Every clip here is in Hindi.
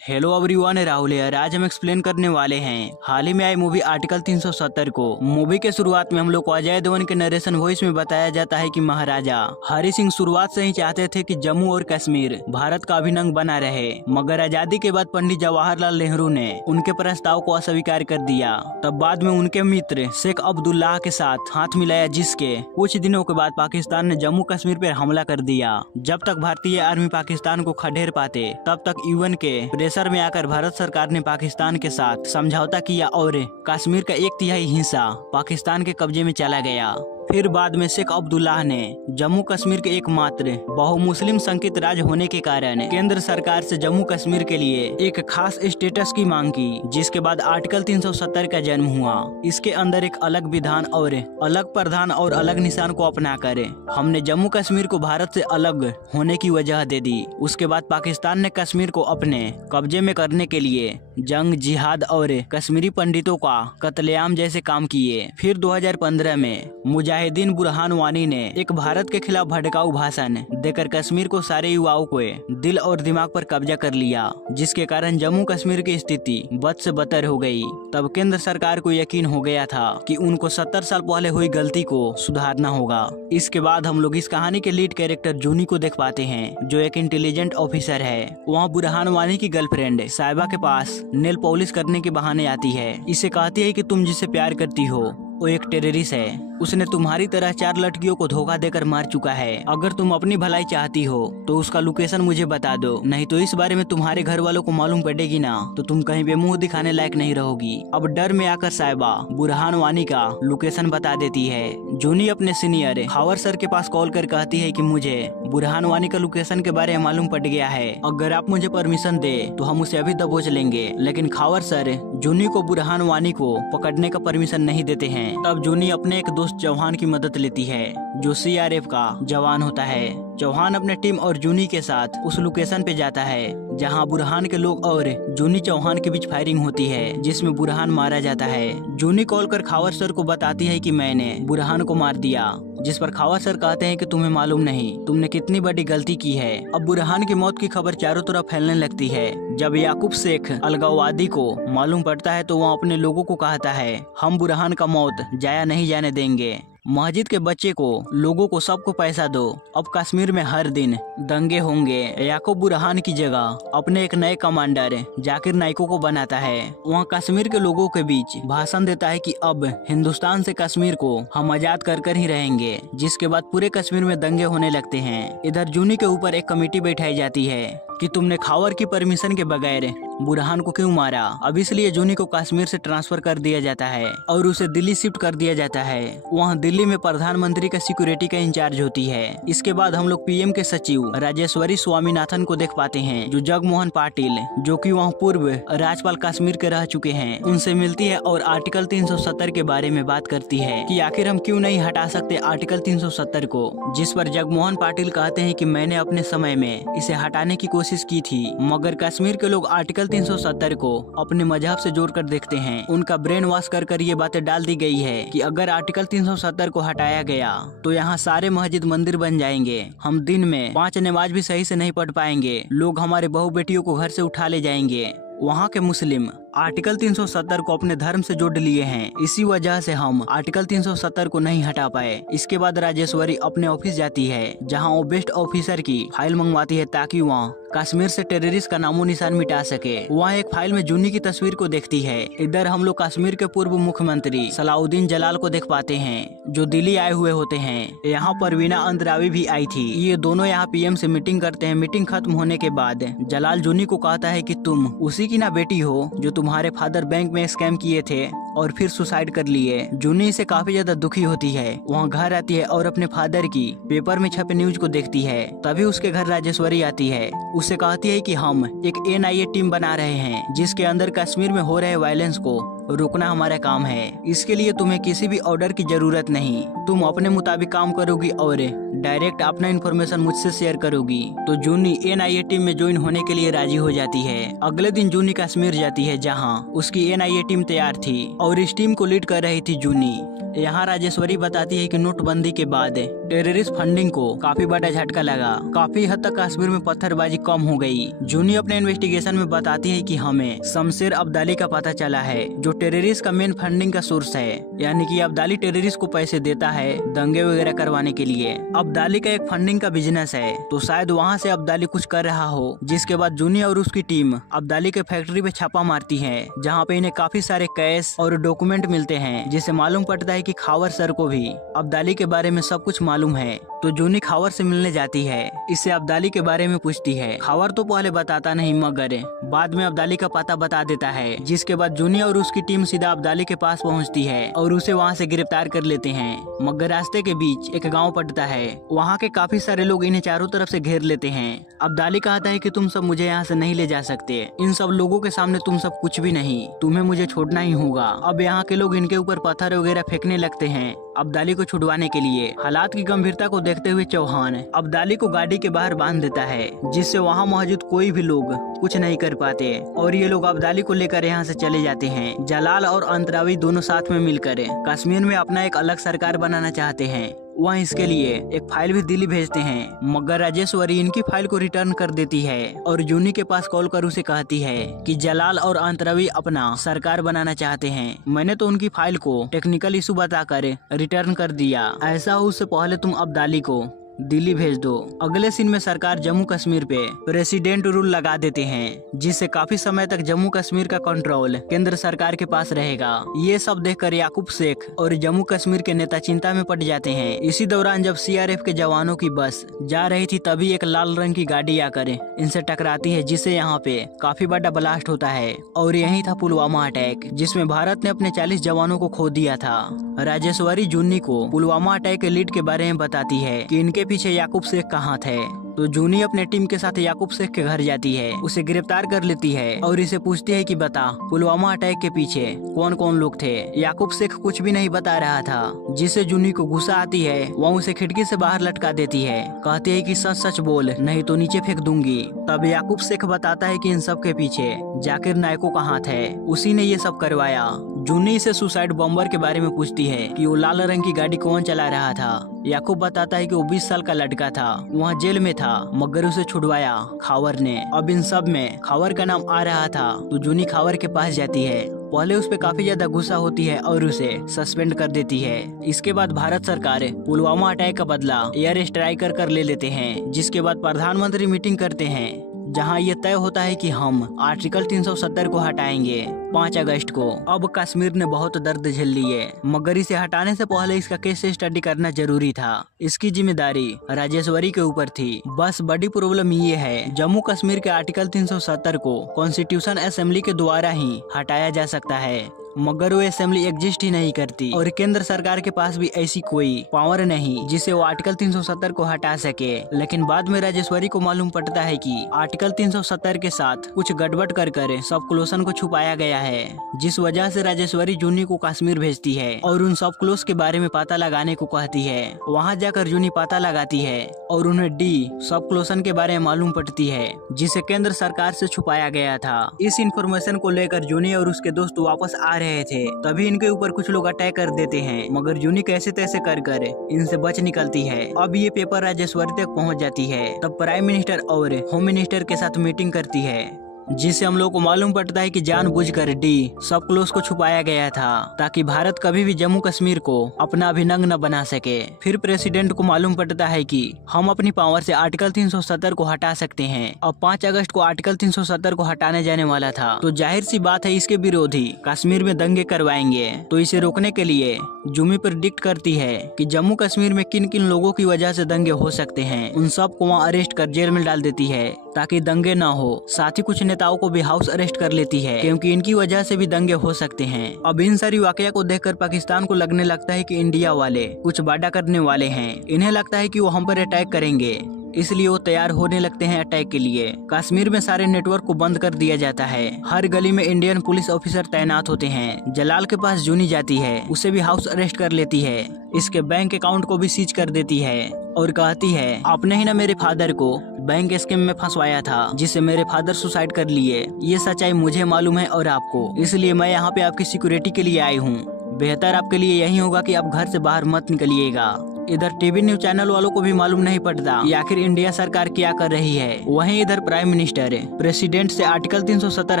हेलो एवरीवन, राहुल है। आज हम एक्सप्लेन करने वाले हैं हाल ही में आई मूवी आर्टिकल 370 को। मूवी के शुरुआत में हम लोग को अजय देवगन के नरेशन वॉइस में बताया जाता है कि महाराजा हरि सिंह शुरुआत से ही चाहते थे कि जम्मू और कश्मीर भारत का अभिन्न अंग बना रहे, मगर आजादी के बाद पंडित जवाहरलाल नेहरू ने उनके प्रस्ताव को अस्वीकार कर दिया। तब बाद में उनके मित्र शेख अब्दुल्लाह के साथ हाथ मिलाया, जिसके कुछ दिनों के बाद पाकिस्तान ने जम्मू कश्मीर पर हमला कर दिया। जब तक भारतीय आर्मी पाकिस्तान को खदेड़ पाते, तब तक यूएन के प्रेशर में आकर भारत सरकार ने पाकिस्तान के साथ समझौता किया और कश्मीर का 1/3 हिस्सा पाकिस्तान के कब्जे में चला गया। फिर बाद में शेख अब्दुल्लाह ने जम्मू कश्मीर के एकमात्र बहुमुस्लिम संकित राज्य होने के कारण केंद्र सरकार से जम्मू कश्मीर के लिए एक खास स्टेटस की मांग की, जिसके बाद आर्टिकल 370 का जन्म हुआ। इसके अंदर एक अलग विधान और अलग प्रधान और अलग निशान को अपनाकर हमने जम्मू कश्मीर को भारत से अलग होने की वजह दे दी। उसके बाद पाकिस्तान ने कश्मीर को अपने कब्जे में करने के लिए जंग, जिहाद और कश्मीरी पंडितों का कत्लेआम जैसे काम किए। फिर 2015 में मुजाहिदीन बुरहान वानी ने एक भारत के खिलाफ भड़काऊ भाषण देकर कश्मीर को सारे युवाओं को दिल और दिमाग पर कब्जा कर लिया, जिसके कारण जम्मू कश्मीर की स्थिति बद से बदतर हो गई। तब केंद्र सरकार को यकीन हो गया था कि उनको 70 साल पहले हुई गलती को सुधारना होगा। इसके बाद हम लोग इस कहानी के लीड कैरेक्टर जूनी को देख पाते हैं, जो एक इंटेलिजेंट ऑफिसर है। वहाँ बुरहान वानी की गर्लफ्रेंड साहिबा के पास नेल पॉलिश करने के बहाने आती है। इसे कहती है कि तुम जिसे प्यार करती हो वो एक टेररिस्ट है। उसने तुम्हारी तरह 4 लड़कियों को धोखा देकर मार चुका है। अगर तुम अपनी भलाई चाहती हो तो उसका लोकेशन मुझे बता दो, नहीं तो इस बारे में तुम्हारे घर वालों को मालूम पड़ेगी ना, तो तुम कहीं पे मुंह दिखाने लायक नहीं रहोगी। अब डर में आकर साहिबा बुरहान वानी का लोकेशन बता देती है। जूनी अपने सीनियर खावर सर के पास कॉल कर कहती है कि मुझे बुरहान वानी का लोकेशन के बारे में मालूम पड़ गया है, अगर आप मुझे परमिशन दे तो हम उसे अभी दबोच लेंगे। लेकिन खावर सर जूनी को बुरहान वानी को पकड़ने का परमिशन नहीं देते हैं। तब जूनी अपने एक दोस्त चौहान की मदद लेती है, जो सीआरएफ का जवान होता है। चौहान अपने टीम और जूनी के साथ उस लोकेशन पे जाता है जहां बुरहान के लोग और जूनी चौहान के बीच फायरिंग होती है, जिसमें बुरहान मारा जाता है। जूनी कॉल कर खावर सर को बताती है कि मैंने बुरहान को मार दिया, जिस पर खावर सर कहते हैं कि तुम्हें मालूम नहीं तुमने कितनी बड़ी गलती की है। अब बुरहान की मौत की खबर चारों तरफ फैलने लगती है। जब याकूब शेख अलगाववादी को मालूम पड़ता है तो वह अपने लोगों को कहता है, हम बुरहान का मौत जाया नहीं जाने देंगे। मस्जिद के बच्चे को, लोगों को, सबको पैसा दो। अब कश्मीर में हर दिन दंगे होंगे। याकूब बुरहान की जगह अपने एक नए कमांडर जाकिर नाइको को बनाता है। वहाँ कश्मीर के लोगों के बीच भाषण देता है कि अब हिंदुस्तान से कश्मीर को हम आजाद कर ही रहेंगे, जिसके बाद पूरे कश्मीर में दंगे होने लगते हैं। इधर जूनी के ऊपर एक कमेटी बैठाई जाती है कि तुमने खावर की परमिशन के बगैर बुरहान को क्यों मारा। अब इसलिए जूनी को कश्मीर से ट्रांसफर कर दिया जाता है और उसे दिल्ली शिफ्ट कर दिया जाता है। वहाँ दिल्ली में प्रधानमंत्री का सिक्योरिटी का इंचार्ज होती है। इसके बाद हम लोग पीएम के सचिव राजेश्वरी स्वामीनाथन को देख पाते हैं, जो जगमोहन पाटिल, जो कि वहाँ पूर्व राज्यपाल कश्मीर के रह चुके हैं, उनसे मिलती है और आर्टिकल 370 के बारे में बात करती है कि आखिर हम क्यों नहीं हटा सकते आर्टिकल 370 को। जिस पर जगमोहन पाटिल कहते हैं कि मैंने अपने समय में इसे हटाने की कोशिश की थी, मगर कश्मीर के लोग आर्टिकल 370 को अपने मजहब से जोड़कर देखते हैं। उनका ब्रेन वॉश कर ये बातें डाल दी गई है कि अगर आर्टिकल 370 को हटाया गया तो यहाँ सारे मस्जिद मंदिर बन जाएंगे। हम दिन में 5 नमाज भी सही से नहीं पढ़ पाएंगे। लोग हमारे बहू बेटियों को घर से उठा ले जाएंगे। वहाँ के मुस्लिम आर्टिकल 370 को अपने धर्म से जोड़ लिए हैं। इसी वजह से हम आर्टिकल 370 को नहीं हटा पाए। इसके बाद राजेश्वरी अपने ऑफिस जाती है, जहाँ वो बेस्ट ऑफिसर की फाइल मंगवाती है ताकि वहाँ कश्मीर से टेररिस्ट का नामो निशान मिटा सके। वहाँ एक फाइल में जूनी की तस्वीर को देखती है। इधर हम लोग कश्मीर के पूर्व मुख्यमंत्री सलाउद्दीन जलाल को देख पाते हैं, जो दिल्ली आए हुए होते हैं। यहाँ परवीना अंद्रावी भी आई थी। ये दोनों यहाँ पीएम से मीटिंग करते हैं। मीटिंग खत्म होने के बाद जलाल जूनी को कहता है कि तुम उसी की ना बेटी हो जो तुम्हारे फादर बैंक में स्कैम किए थे और फिर सुसाइड कर लिए। जूनी से काफी ज्यादा दुखी होती है। वहाँ घर आती है और अपने फादर की पेपर में छपे न्यूज को देखती है। तभी उसके घर राजेश्वरी आती है। उससे कहती है कि हम एक एनआईए टीम बना रहे हैं, जिसके अंदर कश्मीर में हो रहे वायलेंस को रोकना हमारा काम है। इसके लिए तुम्हें किसी भी ऑर्डर की जरूरत नहीं, तुम अपने मुताबिक काम करोगी और डायरेक्ट अपना इन्फॉर्मेशन मुझसे शेयर करोगी। तो जूनी एनआईए टीम में ज्वाइन होने के लिए राजी हो जाती है। अगले दिन जूनी कश्मीर जाती है, जहां उसकी एनआईए टीम तैयार थी और इस टीम को लीड कर रही थी जूनी। यहाँ राजेश्वरी बताती है कि नोटबंदी के बाद टेररिस्ट फंडिंग को काफी बड़ा झटका लगा, काफी हद तक कश्मीर में पत्थरबाजी कम हो गई। जूनी अपने इन्वेस्टिगेशन में बताती है कि हमें शमशेर अब्दाली का पता चला है, जो टेररिस्ट का मेन फंडिंग का सोर्स है, यानी कि अब्दाली टेररिस्ट को पैसे देता है दंगे वगैरह करवाने के लिए। अब्दाली का एक फंडिंग का बिजनेस है, तो शायद वहाँ से अब्दाली कुछ कर रहा हो। जिसके बाद जूनी और उसकी टीम अब्दाली के फैक्ट्री पे छापा मारती है, जहाँ पे इन्हें काफी सारे कैश और डॉक्यूमेंट मिलते हैं, जिससे मालूम पड़ता है कि खावर सर को भी अब्दाली के बारे में सब कुछ मालूम है। तो जूनी खावर से मिलने जाती है, इससे अब्दाली के बारे में पूछती है। खावर तो पहले बताता नहीं, मगर बाद में अब्दाली का पता बता देता है। जिसके बाद जूनी और उसकी टीम सीधा अब्दाली के पास पहुंचती है और उसे वहां से गिरफ्तार कर लेते हैं। मगर रास्ते के बीच एक गांव पड़ता है, वहां के काफी सारे लोग इन्हें चारों तरफ से घेर लेते हैं। अब्दाली कहता है कि तुम सब मुझे यहाँ से नहीं ले जा सकते, इन सब लोगों के सामने तुम सब कुछ भी नहीं, तुम्हें मुझे छोड़ना ही होगा। अब यहाँ के लोग इनके ऊपर पत्थर वगैरह फेंकने लगते हैं अब्दाली को छुड़वाने के लिए। हालात की गंभीरता को देखते हुए चौहान अब्दाली को गाड़ी के बाहर बांध देता है, जिससे वहाँ मौजूद कोई भी लोग कुछ नहीं कर पाते और ये लोग अब्दाली को लेकर यहाँ से चले जाते हैं। जलाल और अंतरावी दोनों साथ में मिलकर कश्मीर में अपना एक अलग सरकार बनाना चाहते हैं। वह इसके लिए एक फाइल भी दिल्ली भेजते हैं, मगर राजेश्वरी इनकी फाइल को रिटर्न कर देती है और जूनी के पास कॉल कर उसे कहती है कि जलाल और अंतरावी अपना सरकार बनाना चाहते हैं। मैंने तो उनकी फाइल को टेक्निकल इशू बताकर रिटर्न कर दिया, ऐसा हो उससे पहले तुम अब्दाली को दिल्ली भेज दो। अगले सीन में सरकार जम्मू कश्मीर पे प्रेसिडेंट रूल लगा देते हैं, जिससे काफी समय तक जम्मू कश्मीर का कंट्रोल केंद्र सरकार के पास रहेगा। ये सब देखकर याकूब शेख और जम्मू कश्मीर के नेता चिंता में पड़ जाते हैं। इसी दौरान जब सीआरएफ के जवानों की बस जा रही थी, तभी एक लाल रंग की गाड़ी आकर इनसे टकराती है, जिससे यहाँ पे काफी बड़ा ब्लास्ट होता है। और यही था पुलवामा अटैक, जिसमें भारत ने अपने 40 जवानों को खो दिया था। राजेश्वरी जूनी को पुलवामा अटैक के लीड के बारे में बताती है कि इनके पीछे याकूब शेख का हाथ है। तो जूनी अपने टीम के साथ याकूब शेख के घर जाती है, उसे गिरफ्तार कर लेती है और इसे पूछती है कि बता पुलवामा अटैक के पीछे कौन कौन लोग थे। याकूब शेख कुछ भी नहीं बता रहा था, जिससे जूनी को गुस्सा आती है। वह उसे खिड़की से बाहर लटका देती है, कहती है कि सच सच बोल, नहीं तो नीचे फेंक दूंगी। तब याकूब शेख बताता है कि इन सब के पीछे जाकिर नायको का हाथ है, उसी ने ये सब करवाया। जूनी इसे सुसाइड बॉम्बर के बारे में पूछती है कि वो लाल रंग की गाड़ी कौन चला रहा था। याकूब बताता है कि वो 20 साल का लड़का था, वहाँ जेल में था, मगर उसे छुड़वाया खावर ने। अब इन सब में खावर का नाम आ रहा था, तो जूनी खावर के पास जाती है। पहले उस पे काफी ज्यादा गुस्सा होती है और उसे सस्पेंड कर देती है। इसके बाद भारत सरकार पुलवामा अटैक का बदला एयर स्ट्राइकर कर ले लेते हैं, जिसके बाद प्रधानमंत्री मीटिंग करते हैं, जहां ये तय होता है कि हम आर्टिकल 370 को हटाएंगे 5 अगस्त को। अब कश्मीर ने बहुत दर्द झेल ली है, मगर इसे हटाने से पहले इसका केस स्टडी करना जरूरी था। इसकी जिम्मेदारी राजेश्वरी के ऊपर थी। बस बड़ी प्रॉब्लम ये है, जम्मू कश्मीर के आर्टिकल 370 को कॉन्स्टिट्यूशन असेंबली के द्वारा ही हटाया जा सकता है, मगर वो असेंबली एग्जिस्ट ही नहीं करती और केंद्र सरकार के पास भी ऐसी कोई पावर नहीं जिसे वो आर्टिकल 370 को हटा सके। लेकिन बाद में राजेश्वरी को मालूम पड़ता है कि आर्टिकल 370 के साथ कुछ गड़बड़ कर सब क्लोजन को छुपाया गया है, जिस वजह से राजेश्वरी जूनी को कश्मीर भेजती है और उन सब क्लोज के बारे में पता लगाने को कहती है। वहाँ जाकर जूनी पता लगाती है और उन्हें डी सब क्लोजन के बारे में मालूम पड़ती है, जिसे केंद्र सरकार से छुपाया गया था। इस इंफॉर्मेशन को लेकर जूनी और उसके दोस्त वापस आ रहे थे, तभी इनके ऊपर कुछ लोग अटैक कर देते हैं, मगर जूनी कैसे तैसे कर इनसे बच निकलती है। अब ये पेपर राजेश्वरी तक पहुंच जाती है, तब प्राइम मिनिस्टर और होम मिनिस्टर के साथ मीटिंग करती है, जिससे हम लोग को मालूम पड़ता है कि जानबूझकर डी सब क्लोज को छुपाया गया था, ताकि भारत कभी भी जम्मू कश्मीर को अपना अभिनंग न बना सके। फिर प्रेसिडेंट को मालूम पड़ता है कि हम अपनी पावर से आर्टिकल 370 को हटा सकते हैं। अब 5 अगस्त को आर्टिकल 370 को हटाने जाने वाला था, तो जाहिर सी बात है इसके विरोधी कश्मीर में दंगे करवाएंगे। तो इसे रोकने के लिए जूमी प्रेडिक्ट करती है कि जम्मू कश्मीर में किन किन लोगों की वजह से दंगे हो सकते हैं, उन सब को वहाँ अरेस्ट कर जेल में डाल देती है ताकि दंगे न हो। साथ ही कुछ नेताओं को भी हाउस अरेस्ट कर लेती है, क्योंकि इनकी वजह से भी दंगे हो सकते हैं। अब इन सारी वाकया को देखकर पाकिस्तान को लगने लगता है कि इंडिया वाले कुछ बड़ा करने वाले हैं। इन्हें लगता है कि वो हम पर अटैक करेंगे, इसलिए वो तैयार होने लगते हैं अटैक के लिए। कश्मीर में सारे नेटवर्क को बंद कर दिया जाता है, हर गली में इंडियन पुलिस ऑफिसर तैनात होते हैं। जलाल के पास जूनी जाती है, उसे भी हाउस अरेस्ट कर लेती है, इसके बैंक अकाउंट को भी सीज कर देती है और कहती है आपने ही ना मेरे फादर को बैंक स्कीम में फंसवाया था, जिससे मेरे फादर सुसाइड कर लिए। ये सच्चाई मुझे मालूम है और आपको, इसलिए मैं यहाँ पे आपकी सिक्योरिटी के लिए आई हूँ। बेहतर आपके लिए यही होगा कि आप घर से बाहर मत निकलिएगा। इधर टीवी न्यूज चैनल वालों को भी मालूम नहीं पड़ता कि आखिर इंडिया सरकार क्या कर रही है। वहीं इधर प्राइम मिनिस्टर प्रेसिडेंट से आर्टिकल 370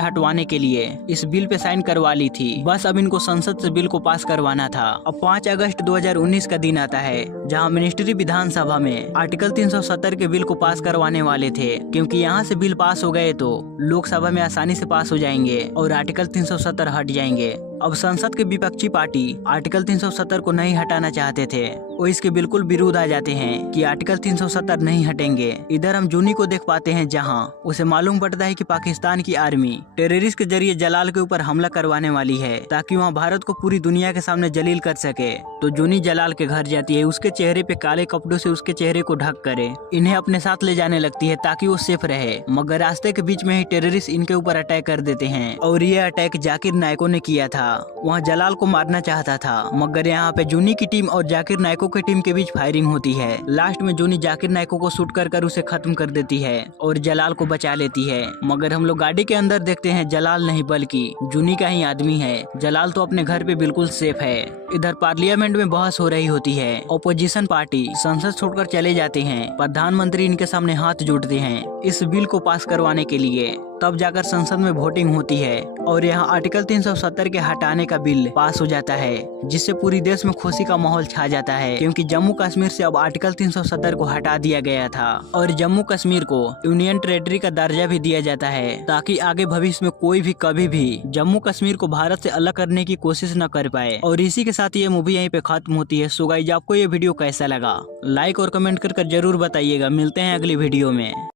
हटवाने के लिए इस बिल पे साइन करवा ली थी। बस अब इनको संसद से बिल को पास करवाना था। अब 5 अगस्त 2019 का दिन आता है जहां मिनिस्ट्री विधानसभा में आर्टिकल 370 के बिल को पास करवाने वाले थे, क्योंकि यहां से बिल पास हो गए तो लोकसभा में आसानी से पास हो जाएंगे और आर्टिकल 370 हट जाएंगे। अब संसद के विपक्षी पार्टी आर्टिकल 370 को नहीं हटाना चाहते थे। वो इसके बिल्कुल विरुद्ध आ जाते हैं कि आर्टिकल 370 नहीं हटेंगे। इधर हम जूनी को देख पाते हैं जहां उसे मालूम पड़ता है कि पाकिस्तान की आर्मी टेररिस्ट के जरिए जलाल के ऊपर हमला करवाने वाली है ताकि वहां भारत को पूरी दुनिया के सामने जलील कर सके। तो जूनी जलाल के घर जाती है, उसके चेहरे पे काले कपड़ों से उसके चेहरे को ढक करे इन्हें अपने साथ ले जाने लगती है ताकि वो सेफ रहे। मगर रास्ते के बीच में ही टेररिस्ट इनके ऊपर अटैक कर देते हैं और ये अटैक जाकिर नायकों ने किया था। वहाँ जलाल को मारना चाहता था, मगर यहाँ पे जूनी की टीम और जाकिर नायकों की टीम के बीच फायरिंग होती है। लास्ट में जूनी जाकिर नायकों को शूट कर उसे खत्म कर देती है और जलाल को बचा लेती है। मगर हम लोग गाड़ी के अंदर देखते हैं जलाल नहीं बल्कि जूनी का ही आदमी है। जलाल तो अपने घर पे बिल्कुल सेफ है। इधर पार्लियामेंट में बहस हो रही होती है। ओपोजिशन पार्टी संसद छोड़कर चले जाते हैं। प्रधानमंत्री इनके सामने हाथ जोड़ते हैं इस बिल को पास करवाने के लिए। तब जाकर संसद में वोटिंग होती है और यहाँ आर्टिकल 370 के हटाने का बिल पास हो जाता है, जिससे पूरी देश में खुशी का माहौल छा जाता है, क्योंकि जम्मू कश्मीर से अब आर्टिकल 370 को हटा दिया गया था और जम्मू कश्मीर को यूनियन टेरिटरी का दर्जा भी दिया जाता है ताकि आगे भविष्य में कोई भी कभी भी जम्मू कश्मीर को भारत से अलग करने की कोशिश न कर पाए। और इसी के साथ ये मूवी यहीं पे खत्म होती है। सो गाइस, आपको ये वीडियो कैसा लगा लाइक और कमेंट कर जरूर बताइएगा। मिलते हैं अगली वीडियो में।